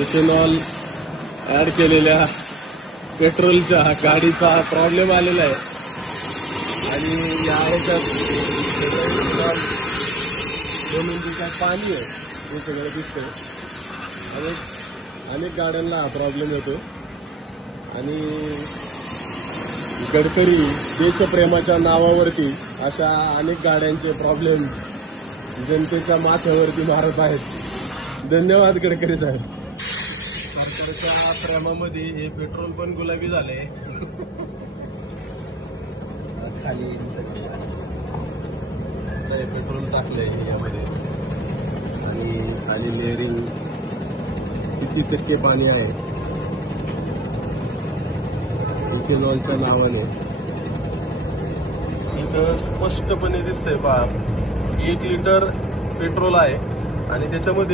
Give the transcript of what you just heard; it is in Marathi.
इथेनॉल ऍड केलेल्या पेट्रोलच्या गाडीचा प्रॉब्लेम आलेला आहे आणि या ह्याच्यात म्हणून जे काय पाणी आहे ते सगळं दिसतंय. अनेक गाड्यांना हा प्रॉब्लेम होतो आणि गडकरी देशप्रेमाच्या नावावरती अशा अनेक गाड्यांचे प्रॉब्लेम जनतेच्या माथ्यावरती मारत आहेत. धन्यवाद गडकरी साहेब. सरकारच्या प्रेमामध्ये हे पेट्रोल पण गुलाबी झाले. खाली पेट्रोल टाकलंय यामध्ये आणि खाली लेअरिंग किती टक्के पाणी आहे इथेनॉलच्या नावाने इथं स्पष्टपणे दिसतंय पहा. 1 लिटर पेट्रोल आहे आणि त्याच्यामध्ये